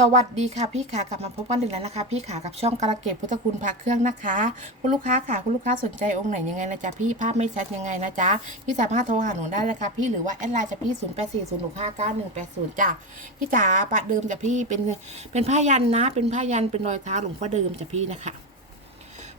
สวัสดีค่ะพี่ขากลับมาพบกันอีกแล้วนะคะ พี่ขากับช่องกระเก็บพุทธคุณพระเครื่องนะคะ คุณลูกค้าค่ะคุณลูกค้าสนใจองค์ไหนยังไงนะจ๊ะพี่ภาพไม่ชัดยังไงนะจ๊ะพี่สามารถโทรหาหนูได้เลยค่ะพี่หรือว่าแอดไลน์จะพี่ศูนย์แปดสี่ศูนย์หกห้าเก้าหนึ่งแปดศูนย์จ้ะพี่จ๋าปะเดิมจ้ะพี่เป็นเป็นผ้ายันนะ เป็นผ้ายันเป็นรอยเท้าหลวงพ่อเดิมจ้ะพี่นะคะ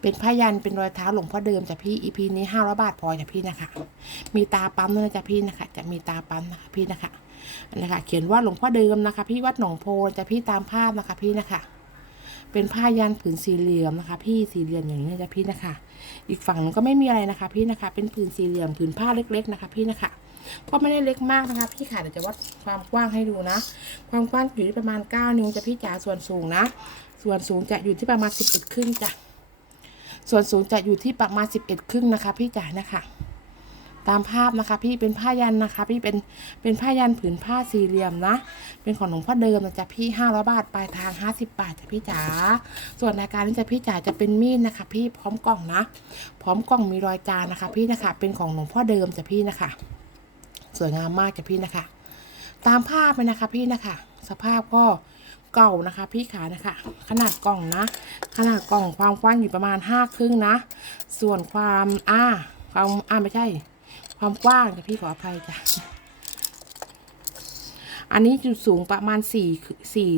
เป็นผ้ายันเป็นรอยเท้าหลวงพ่อเดิมจ้ะพี่ EP นี้ห้าร้อยบาทพอจ้ะพี่นะคะ มีตาปั๊มด้วยนะจ๊ะพี่นะคะ จะมีตาปั๊มนะคะพี่นะคะ นนี้ค่ะเขียนว่าหลวงพ่อเดิมนะคะ พี่วัดหนองโพจะพี่ตามภาพนะคะพี่นะคะ เป็นผ้ายันผืนสี่เหลี่ยมนะคะ พี่สี่เหลี่ยมอย่างนี้จะพี่นะคะ อีกฝั่งก็ไม่มีอะไรนะคะ พี่นะคะ เป็นผืนสี่เหลี่ยมผืนผ้าเล็ก ๆ นะคะ พี่นะคะก็ไม่ได้เล็กมากนะคะ พี่ค่ะเดี๋ยวจะวัดความกว้างให้ดูนะ ความกว้างอยู่ที่ประมาณ 9 นิ้วจะพี่จ๋าส่วนสูงนะ ส่วนสูงจะอยู่ที่ประมาณ11ครึ่งจ้ะส่วนสูงจะอยู่ที่ประมาณ 11 ครึ่งนะคะ พี่จ๋านะคะ ตามภาพนะคะ พี่เป็นผ้ายันนะคะ พี่เป็นเป็นผ้ายันผืนผ้าสี่เหลี่ยมนะ เป็นของหลวงพ่อเดิมนะจ๊ะพี่ห้าร้อยบาทปลายทางห้าสิบบาทจ้ะพี่จ๋าส่วนรายการนี้จะพี่จ๋าจะเป็นมีดนะคะ พี่พร้อมกล่องนะ พร้อมกล่องมีรอยจานนะคะ พี่นะคะ เป็นของหลวงพ่อเดิมจ้ะพี่นะคะ สวยงามมากจ้ะพี่นะคะ ตามภาพเลยนะคะ พี่นะคะ สภาพก็เก่านะคะ พี่ขานะคะ ขนาดกล่องนะ ขนาดกล่องความกว้างอยู่ประมาณห้าครึ่งนะ ส่วนความอ่าความอ่าไม่ใช่ ความกว้างจ้ะพี่ขออภัยจ้ะ อันนี้จุดสูงประมาณสี่สี่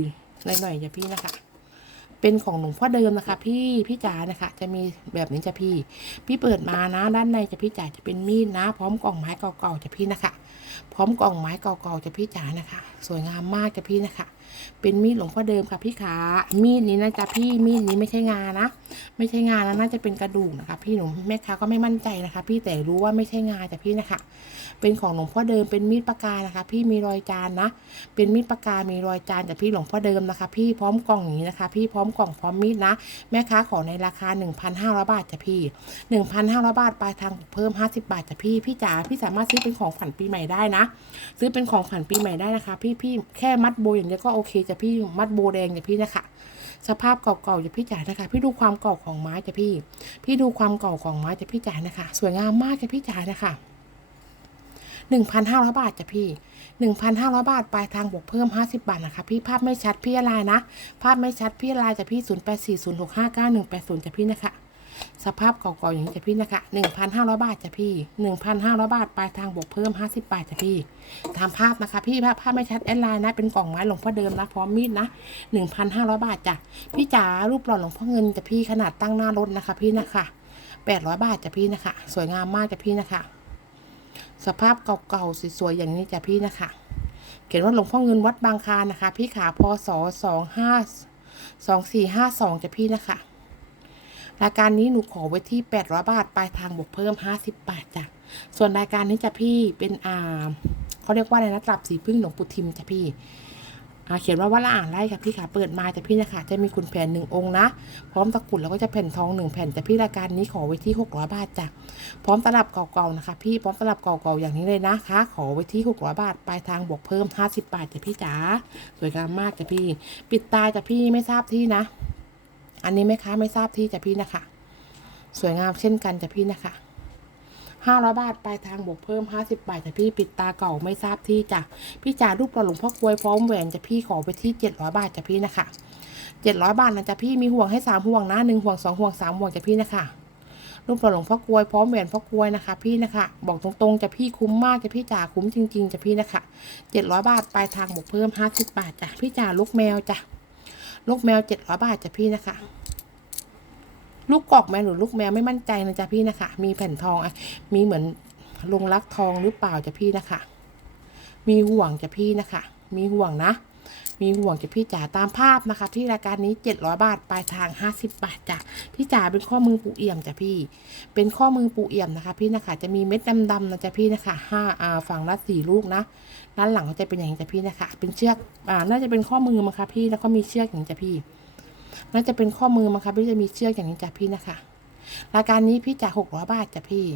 หน่อยๆจ้ะพี่นะคะ เป็นของหลวงพ่อเดิมนะคะ พี่พี่จ๋านะคะ จะมีแบบนี้จ้ะพี่ พี่เปิดมานะด้านในจะพี่จ๋าจะเป็นมีดนะ พร้อมกล่องไม้เก่าๆจ้ะพี่นะคะ พร้อมกล่องไม้เก่าๆจ้ะพี่จ๋านะคะ สวยงามมากจ้ะพี่นะคะ เป็นมีดหลวงพ่อเดิมค่ะพี่ขามีดนี้นะจ๊ะพี่มีดนี้ไม่ใช่งานะไม่ใช่งานะน่าจะเป็นกระดูกนะคะพี่หนูแม่ค้าก็ไม่มั่นใจนะคะ พี่แต่รู้ว่าไม่ใช่งาจ้ะพี่นะคะ เป็นของหลวงพ่อเดิมเป็นมีดปากกานะคะ พี่มีรอยจานนะ เป็นมีดปากกามีรอยจานจากพี่หลวงพ่อเดิมนะคะ พี่พร้อมกล่องอย่างนี้นะคะ พี่พร้อมกล่องพร้อมมีดนะแม่ค้าขอในราคา 1,500 บาทจ้ะพี่ 1,500 บาทปลายทางเพิ่ม 50 บาทจ้ะพี่พี่จ๋าพี่สามารถซื้อเป็นของขวัญปีใหม่ได้นะ ซื้อเป็นของขวัญปีใหม่ได้นะคะ พี่พี่แค่มัดโบอย่างเดียวก็โอเคจ้ะพี่มัดโบแดงจ้ะพี่นะคะสภาพเก่าๆจะพี่จ๋านะคะ พี่ดูความเก่าของไม้จะพี่ พี่ดูความเก่าของไม้จะพี่จ๋านะคะ สวยงามมากจะพี่จ๋านะคะหนึ่งพันห้าร้อยบาทจ้ะพี่หนึ่งพันห้าร้อยบาท ปลายทางบวกเพิ่มห้าสิบาทนะคะ พี่ภาพไม่ชัดพี่อะไรนะ ภาพไม่ชัดพี่อะไรจ้ะพี่ศูนย์แปดสี่ศูนย์หกห้าเก้าหนึ่งแปดศูนย์จ้ะพี่นะคะ สภาพเก่าๆอย่างนี้จ้ะพี่นะคะหนึ่งพันห้าร้อยบาทจ้ะพี่หนึ่งพันห้าร้อยบาทปลายทางบวกเพิ่มห้าสิบบาทจ้ะพี่ตามภาพนะคะ พี่ภาพภาพไม่ชัดแอดไลน์นะเป็นกล่องไม้หลวงพ่อเดิมนะพร้อมมีดนะหนึ่งพันห้าร้อยบาทจ้ะพี่จ๋ารูปหล่อหลวงพ่อเงินจ้ะพี่ขนาดตั้งหน้ารถนะคะ พี่นะคะแปดร้อยบาทจ้ะพี่นะคะ สวยงามมากจ้ะพี่นะคะ สภาพเก่าๆสวยๆอย่างนี้จ้ะพี่นะคะเขียนว่าหลวงพ่อเงินวัดบางคานนะคะ พี่ขาพศสองห้าสองสี่ห้าสองจ้ะพี่นะคะ รายการนี้หนูขอไว้ที่แปดร้อยบาท ปลายทางบวกเพิ่มห้าสิบาทจ้ะ ส่วนรายการนี้จะพี่เป็นอ่าเขาเรียกว่าอะไรนะตลับสีพึ่งหลวงปู่ทิมจ้ะพี่เขียนว่าวัดละอ่านไร่ค่ะพี่ขาเปิดมาจ้ะพี่นะคะจะมีขุนแผ่นหนึ่งองค์นะ พร้อมตะกรุดแล้วก็จะแผ่นทองหนึ่งแผ่นจ้ะพี่รายการนี้ขอไว้ที่หกร้อยบาทจ้ะพร้อมตลับเก่าๆนะคะ พี่พร้อมตลับเก่าๆอย่างนี้เลยนะคะ ขอไว้ที่หกร้อยบาทปลายทางบวกเพิ่มห้าสิบบาทจ้ะพี่จ๋าสวยงามมากจ้ะพี่ ปิดตาจ้ะพี่ไม่ทราบที่นะ อันนี้แม่ค้าไม่ทราบที่จะพี่นะคะ สวยงามเช่นกันจะพี่นะคะห้าร้อยบาทปลายทางบวกเพิ่มห้าสิบบาทจ้ะพี่ปิดตาเก่าไม่ทราบที่จ้ะพี่จ๋ารูปหล่อหลวงพ่อกวยพร้อมแหวนจะพี่ขอไปที่เจ็ดร้อยบาทจะพี่นะคะเจ็ดร้อยบาทนะจะพี่มีห่วงให้สามห่วงนะหนึ่งห่วงสองห่วงสามห่วงจะพี่นะคะรูปหล่อหลวงพ่อกวยพร้อมแหวนพ่อกวยนะคะ พี่นะคะบอกตรงๆจะพี่คุ้มมากจะพี่จ๋าคุ้มจริงๆจะพี่นะคะเจ็ดร้อยบาทปลายทางบวกเพิ่มห้าสิบบาทจ้ะพี่จ๋าลูกแมวจ้ะ ลูกแมวเจ็ดร้อยบาทจ้ะพี่นะคะ ลูกกอกแมวหรือลูกแมวไม่มั่นใจนะจ๊ะพี่นะคะ มีแผ่นทองอะมีเหมือนลงรักทองหรือเปล่าจ้ะพี่นะคะ มีห่วงจ้ะพี่นะคะ มีห่วงนะ มีห่วงจ้ะพี่จ๋าตามภาพนะคะ ที่รายการนี้เจ็ดร้อยบาทปลายทางห้าสิบบาทจ้ะพี่จ๋าเป็นข้อมือปูเอี่ยมจ้ะพี่ เป็นข้อมือปูเอี่ยมนะคะ พี่นะคะ จะมีเม็ดดำๆนะจ๊ะพี่นะคะห้าอ่าฝั่งละสี่ลูกนะด้านหลังจะเป็นอย่างนี้จ้ะพี่นะคะ เป็นเชือกอ่าน่าจะเป็นข้อมือมั้งคะพี่แล้วก็มีเชือกอย่างนี้จ้ะพี่ น่าจะเป็นข้อมือมั้งคะพี่จะมีเชือกอย่างนี้จ้ะพี่นะคะ รายการนี้พี่จ่ายหกร้อยบาทจ้ะพี่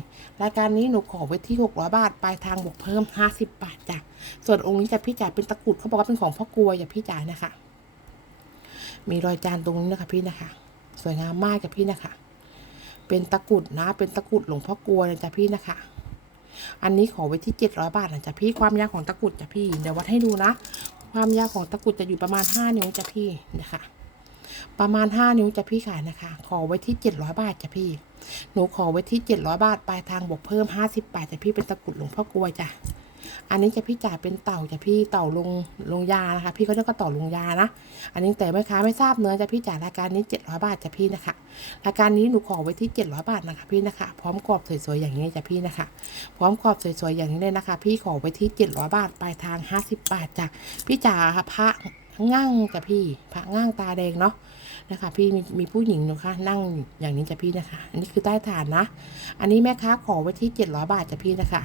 รายการนี้หนูขอไว้ที่หกร้อยบาทปลายทางบวกเพิ่มห้าสิบบาทจ้ะส่วนองค์นี้จะพี่จ่ายเป็นตะกรุดเขาบอกว่าเป็นของพ่อกลวอยจ้ะพี่จ่ายนะคะ มีรอยจานตรงนี้นะคะพี่นะคะ สวยงามมากจ้ะพี่นะคะ เป็นตะกรุดนะ เป็นตะกรุดหลวงพ่อกลวนะจ้ะพี่นะคะอันนี้ขอไว้ที่เจ็ดร้อยบาทนะจ้ะพี่ความยาวของตะกรุดจ้ะพี่ เดี๋ยววัดให้ดูนะคความยาวของตะกรุดจะอยู่ประมาณห้านิ้วจ้ะพี่นะคะ ประมาณห้านิ้วจะพี่ขายนะคะ ขอไว้ที่เจ็ดร้อยบาทจ้ะพี่ หนูขอไว้ที่เจ็ดร้อยบาท ปลายทางบวกเพิ่มห้าสิบบาทจ้ะพี่เป็นตะกรุดหลวงพ่อกลวยจ้ะ อันนี้จะพี่จ่ายเป็นเต่าจะพี่เต่าลงลงยานะคะ พี่ก็เรียกว่าเต่าลงยานะ อันนี้แต่แม่ค้าไม่ทราบเนื้อจะพี่จ่ายรายการนี้เจ็ดร้อยบาทจะพี่นะคะ รายการนี้หนูขอไว้ที่เจ็ดร้อยบาทนะคะ พี่นะคะ พร้อมกรอบสวยๆอย่างนี้จะพี่นะคะ พร้อมกรอบสวยๆอย่างนี้เลยนะคะ พี่ขอไว้ที่เจ็ดร้อยบาท ปลายทางห้าสิบบาทจ้ะ พี่จ๋าพระง่างจ้ะพี่พระง่างตาแดงเนาะ นะคะพี่มีมีผู้หญิงนะคะนั่งอย่างนี้จ้ะพี่นะคะ อันนี้คือใต้ฐานนะ อันนี้แม่ค้าขอไว้ที่เจ็ดร้อยบาทจ้ะพี่นะคะ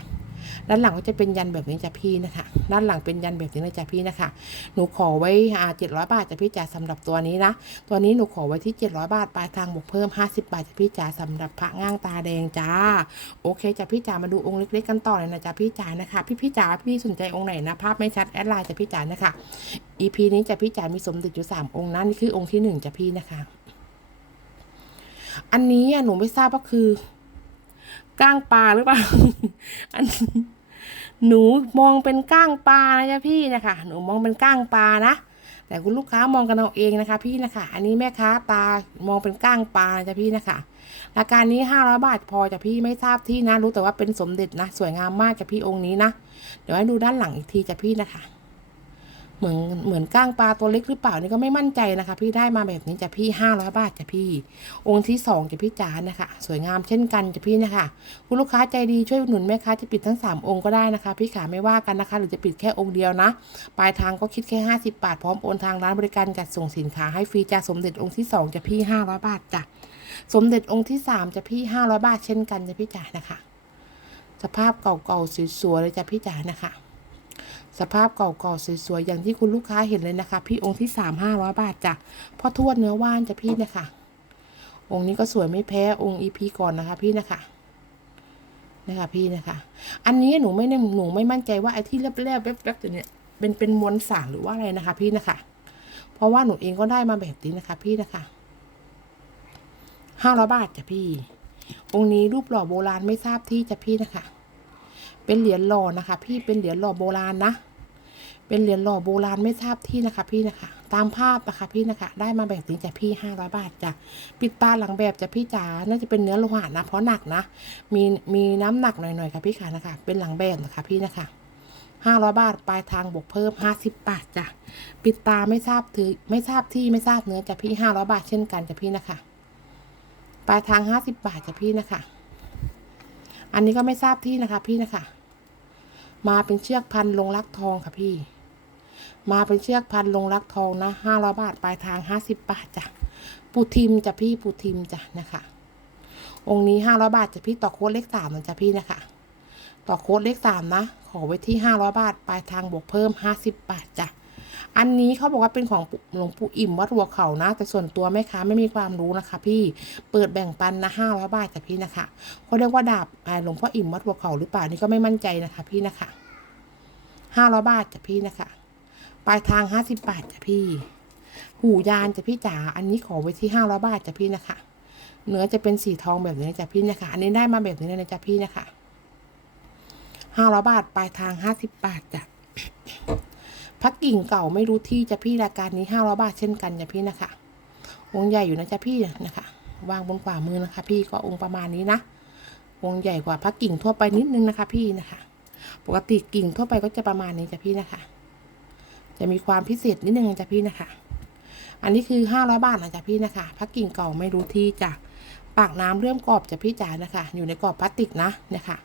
ด้านหลังก็จะเป็นยันแบบนี้จ้ะพี่นะคะ ด้านหลังเป็นยันแบบนี้เลยจ้ะพี่นะคะ หนูขอไว้อ่าเจ็ดร้อยบาทจ้ะพี่จ๋าสำหรับตัวนี้นะตัวนี้หนูขอไว้ที่เจ็ดร้อยบาทปลายทางบวกเพิ่มห้าสิบบาทจ้ะพี่จ๋าสำหรับพระง่างตาแดงจ้า โอเคจ้ะพี่จ๋ามาดูองค์เล็กๆกันต่อเลยนะจ๊ะพี่จ๋านะคะ พี่พี่จ๋าพี่สนใจองค์ไหนนะภาพไม่ชัดแอดไลน์จ้ะพี่จ๋านะคะ EP นี้จ้ะพี่จ๋ามีสมเด็จอยู่สามองค์นะนี่คือองค์ที่หนึ่งจ้ะพี่นะคะ อันนี้อะหนูไม่ทราบว่าคือ ก้างปลาหรือเปล่า อันหนูมองเป็นก้างปลานะจ๊ะพี่นะคะหนูมองเป็นก้างปลานะแต่คุณลูกค้ามองกันเอาเองนะคะ พี่นะคะ อันนี้แม่ค้าตามองเป็นก้างปลานะจ๊ะพี่นะคะ ราคานี้ห้าร้อยบาทพอจ้ะพี่ไม่ทราบที่นะ รู้แต่ว่าเป็นสมเด็จนะ สวยงามมากจ้ะพี่องค์นี้นะ เดี๋ยวให้ดูด้านหลังอีกทีจ้ะพี่นะคะ เหมือนเหมือนก้างปลาตัวเล็กหรือเปล่านี่ก็ไม่มั่นใจนะคะ พี่ได้มาแบบนี้จะพี่ห้าร้อยบาทจะพี่ องค์ที่สองจะพี่จ๋านะคะ สวยงามเช่นกันจะพี่นะคะคุณลูกค้าใจดีช่วยหนุนแม่ค้าจะปิดทั้ง3องค์ก็ได้นะคะ พี่ขาไม่ว่ากันนะคะ หรือจะปิดแค่องค์เดียวนะปลายทางก็คิดแค่50บบาทพร้อมโอนทางร้านบริการจัดส่งสินค้าให้ฟรีจ้ะสมเด็จองค์ที่2จะพี่500บาทจ้ะสมเด็จองค์ที่3จะพี่500บาทเช่นกันจะพี่จ๋านะคะ สภาพเก่าๆสวยๆเลยจะพี่จ๋านะคะ สภาพเก่าๆสวยๆอย่างที่คุณลูกค้าเห็นเลยนะคะ พี่องค์ที่สามห้าร้อยบาทจ้ะพ่อทวดเนื้อว่านจ้ะพี่นะคะ องค์นี้ก็สวยไม่แพ้องค์อีพีก่อนนะคะ พี่นะคะนะคะพี่นะคะ อันนี้หนูไม่แน่หนูไม่มั่นใจว่าไอ้ที่แลบๆแวบๆตัวเนี้ยเป็นเป็นมวลสารหรือว่าอะไรนะคะ พี่นะคะ เพราะว่าหนูเองก็ได้มาแบบนี้นะคะ พี่นะคะห้าร้อยบาทจ้ะพี่ องค์นี้รูปหล่อโบราณไม่ทราบที่จ้ะพี่นะคะ เป็นเหรียญหล่อนะคะ พี่เป็นเหรียญหล่อโบราณนะ เป็นเหรียญหล่อโบราณไม่ทราบที่นะคะพี่นะคะ ตามภาพนะคะพี่นะคะ ได้มาแบบนี้จ้ะพี่ห้าร้อยบาทจ้ะปิดตาหลังแบบจ้ะพี่จ๋าน่าจะเป็นเนื้อโลหะนะเพราะหนักนะมีมีน้ำหนักหน่อยๆค่ะพี่ขานะคะ เป็นหลังแบบนะคะพี่นะคะห้าร้อยบาทปลายทางบวกเพิ่มห้าสิบบาทจ้ะปิดตาไม่ทราบถือไม่ทราบที่ไม่ทราบเนื้อจ้ะพี่ห้าร้อยบาทเช่นกันจ้ะพี่นะคะ ปลายทางห้าสิบบาทจ้ะพี่นะคะ อันนี้ก็ไม่ทราบที่นะคะพี่นะคะ มาเป็นเชือกพันลงรักทองค่ะพี่ มาเป็นเชือกพันลงรักทองนะห้าร้อยบาทปลายทางห้าสิบบาทจ้ะปูทิมจ้ะพี่ปูทิมจ้ะนะคะ องค์นี้ห้าร้อยบาทจ้ะพี่ต่อโค้ดเลขสามนะจ้ะพี่นะคะ ต่อโค้ดเลขสามนะ ขอไว้ที่ห้าร้อยบาทปลายทางบวกเพิ่มห้าสิบบาทจ้ะอันนี้เขาบอกว่าเป็นของหลวงปู่อิ่มวัดหัวเขานะ แต่ส่วนตัวแม่ค้าไม่มีความรู้นะคะ พี่เปิดแบ่งปันนะห้าร้อยบาทจ้ะพี่นะคะเขาเรียกว่าดาบอ่าหลวงพ่ออิ่มวัดหัวเขาหรือเปล่านี่ก็ไม่มั่นใจนะคะ พี่นะคะห้าร้อยบาทจ้ะพี่นะคะ ปลายทางห้าสิบบาทจ้ะพี่ หูยานจ้ะพี่จ๋า อันนี้ขอไว้ที่ห้าร้อยบาทจ้ะพี่นะคะ เนื้อจะเป็นสีทองแบบนี้จ้ะพี่นะคะ อันนี้ได้มาแบบนี้เลยนะจ้ะพี่นะคะห้าร้อยบาทปลายทางห้าสิบบาทจ้ะพักกิ่งเก่าไม่รู้ที่จะพี่รายการนี้ห้าร้อยบาทเช่นกันจ้ะพี่นะคะวงใหญ่อยู่นะจ๊ะพี่นะคะ วางบนขวามือนะคะ พี่ก็องค์ประมาณนี้นะวงใหญ่กว่าพักกิ่งทั่วไปนิดนึงนะคะ พี่นะคะ ปกติกิ่งทั่วไปก็จะประมาณนี้จ้ะพี่นะคะ จะมีความพิเศษนิดนึงจ้ะพี่นะคะ อันนี้คือห้าร้อยบาทนะจ๊ะพี่นะคะพักกิ่งเก่าไม่รู้ที่จ้ะปากน้ำเรื่มกรอบจ้ะพี่จ๋านะคะ อยู่ในกรอบพลาสติกนะเนี่ยค่ะ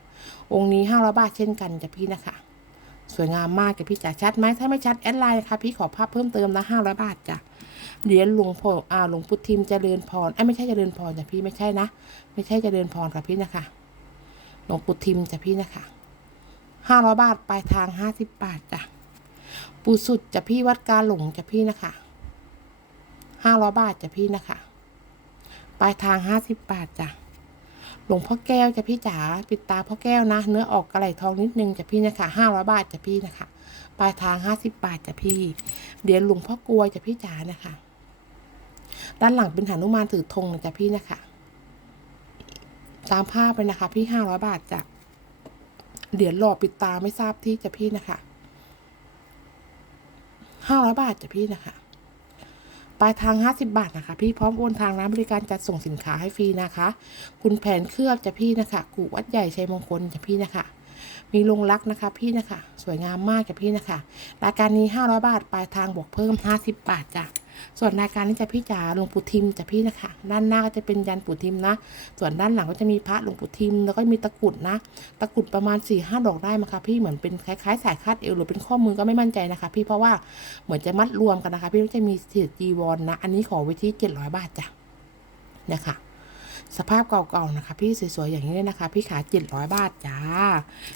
องค์นี้ห้าร้อยบาทเช่นกันจ้ะพี่นะคะ สวยงามมากจ้ะพี่จ๋าชัดไหมถ้าไม่ชัดแอดไลน์ค่ะพี่ขอภาพเพิ่มเติมนะห้าร้อยบาทจ้ะเหรียญหลวงพ่ออ่าหลวงพุทธิมเจริญพรไอ้ไม่ใช่เจริญพรจ้ะพี่ไม่ใช่นะ ไม่ใช่เจริญพรค่ะพี่นะคะหลวงปู่ทิมจ้ะพี่นะคะห้าร้อยบาทปลายทางห้าสิบบาทจ้ะ ปู่สุดจะพี่วัดกาหลงจะพี่นะคะห้าร้อยบาทจะพี่นะคะ ปลายทางห้าสิบบาทจ้ะหลวงพ่อแก้วจะพี่จ๋าปิดตาพ่อแก้วนะ เนื้อออกกระไหลทองนิดนึงจะพี่นะคะห้าร้อยบาทจะพี่นะคะ ปลายทางห้าสิบบาทจะพี่เดี๋ยวหลวงพ่อกลวยจะพี่จ๋านะคะ ด้านหลังเป็นหานุมานถือธงจะพี่นะคะ ตามภาพไปนะคะ พี่ห้าร้อยบาทจ้ะเดี๋ยวหล่อปิดตาไม่ทราบที่จะพี่นะคะ ห้าร้อยบาทจ้ะพี่นะคะ ปลายทางห้าสิบาทนะคะ พี่พร้อมโอนทางร้านบริการจัดส่งสินค้าให้ฟรีนะคะ คุณแผนเคลือบจ้ะพี่นะคะกูวัดใหญ่ชัยมงคลจ้ะพี่นะคะ มีลงรักนะคะพี่นะคะ สวยงามมากจ้ะพี่นะคะ รายการนี้ห้าร้อยบาท ปลายทางบวกเพิ่มห้าสิบบาทจ้ะ ส่วนรายการนี้จะพี่จ๋าหลวงปู่ทิมจะพี่นะคะ ด้านหน้าก็จะเป็นยันปู่ทิมนะ ส่วนด้านหลังก็จะมีพระหลวงปู่ทิม แล้วก็มีตะกรุดนะ ตะกรุดประมาณ4ี่ห้าดอกได้มั้งคะพี่เหมือนเป็นคล้ายๆ สายคาดเอวหรือเป็นข้อมือก็ไม่มั่นใจนะคะ พี่เพราะว่าเหมือนจะมัดรวมกันนะคะ พี่ก็จะมีเศษจีวรนะ อันนี้ขอไว้ที่เจ็ดร้อยบาทจ้ะเนี่ยค่ะสภาพเก่าๆนะคะ พี่สวยๆอย่างนี้เลยนะคะ พี่ขาเจ็ดร้อยบาทจ้า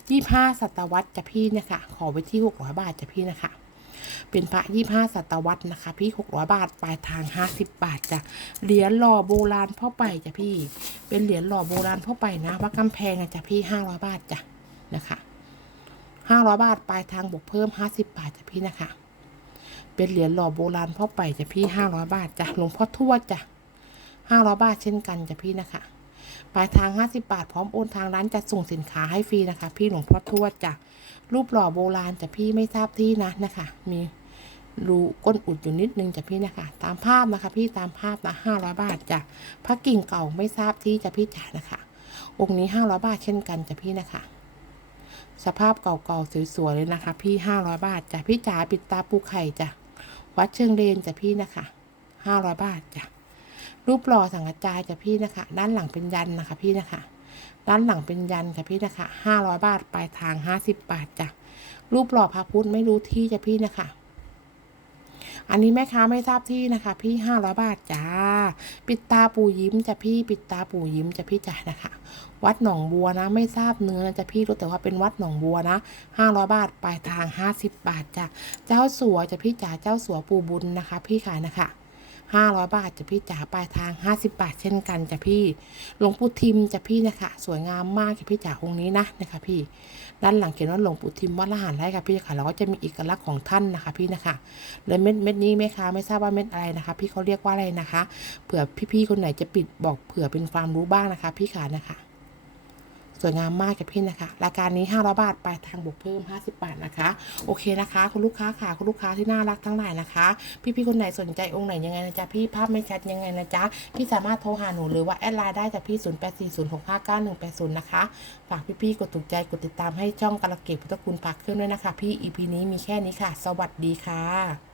ยี่ห้าศตวรรษจ้ะพี่เนะคะขอไว้ที่หกร้อยบาทจ้ะพี่นะคะ เป็นพระยี่ห้าศตวรรษนะคะ พี่หกร้อยบาท ปลายทางห้าสิบบาทจ้ะเหรียญหล่อโบราณพ่อไปจ้ะพี่ เป็นเหรียญหล่อโบราณพ่อไปนะว่ากำแพงอะจ้ะพี่ห้าร้อยบาทจ้ะนะคะห้าร้อยบาทปลายทางบวกเพิ่มห้าสิบบาทจ้ะพี่นะคะ เป็นเหรียญหล่อโบราณพ่อไปจ้ะพี่ห้าร้อยบาทจ้ะหลวงพ่อทวดจ้ะห้าร้อยบาทเช่นกันจ้ะพี่นะคะ ปลายทางห้าสิบาท พร้อมโอนทางร้านจัดส่งสินค้าให้ฟรีนะคะ พี่หลวงพ่อทวดจ้ะรูปหล่อโบราณจ้ะพี่ไม่ทราบที่นะนะคะ มีรูก้นอุดอยู่นิดนึงจ้ะพี่นะคะ ตามภาพนะคะ พี่ตามภาพนะห้าร้อยบาทจ้ะพระกิ่งเก่าไม่ทราบที่จ้ะพี่จ๋านะคะ องค์นี้ห้าร้อยบาทเช่นกันจ้ะพี่นะคะ สภาพเก่าๆสวยๆเลยนะคะ พี่ห้าร้อยบาทจ้ะพี่จ๋าปิดตาปูไข่จ้ะวัดเชิงเลนจ้ะพี่นะคะห้าร้อยบาทจ้ะ รูปหล่อสังกจายจ้ะพี่นะคะ ด้านหลังเป็นยันนะคะพี่นะคะ ด้านหลังเป็นยันค่ะพี่นะคะห้าร้อยบาทปลายทางห้าสิบบาทจ้ะรูปหล่อพระพุทธไม่รู้ที่จ้ะพี่นะคะ อันนี้แม่ค้าไม่ทราบที่นะคะ พี่ห้าร้อยบาทจ้า ปิดตาปู่ยิ้มจ้ะพี่ ปิดตาปู่ยิ้มจ้ะพี่จ๋านะคะ วัดหนองบัวนะ ไม่ทราบเนื้อนะจ้ะพี่รู้แต่ว่าเป็นวัดหนองบัวนะห้าร้อยบาทปลายทางห้าสิบบาทจ้ะเจ้าสัวจ้ะพี่จ๋าเจ้าสัวปู่บุญนะคะ พี่ขายนะคะ ห้าร้อยบาทจ้ะพี่จ๋าปลายทางห้าสิบบาทเช่นกันจ้ะพี่หลวงปู่ทิมจ้ะพี่นะคะ สวยงามมากจ้ะพี่จ๋าองค์นี้นะนะคะ พี่ ด้านหลังเขียนว่าหลวงปู่ทิมวัดละหารไร่ค่ะพี่ค่ะแล้วก็จะมีเอกลักษณ์ของท่านนะคะ พี่นะคะเลยเม็ดเม็ดนี้ไหมคะไม่ทราบว่าเม็ดอะไรนะคะ พี่เขาเรียกว่าอะไรนะคะเผื่อพี่ๆคนไหนจะปิดบอกเผื่อเป็นความรู้บ้างนะคะ พี่ขานะคะ สวยงามมากกับพี่นะคะ รายการนี้ 500 บาทปลายทางบวกเพิ่ม 50 บาทนะคะ โอเคนะคะ คุณลูกค้าค่ะ คุณลูกค้าที่น่ารักทั้งหลายนะคะ พี่ๆคนไหนสนใจองค์ไหนยังไงนะจ๊ะ พี่ภาพไม่ชัดยังไงนะจ๊ะ พี่สามารถโทรหาหนูหรือว่าแอดไลน์ได้จากพี่ 0840659180 นะคะ ฝากพี่ๆกดถูกใจ กดติดตามให้ช่องกระเก็บพุทธคุณฝากเครื่องด้วยนะคะ พี่ EP นี้มีแค่นี้ค่ะ สวัสดีค่ะ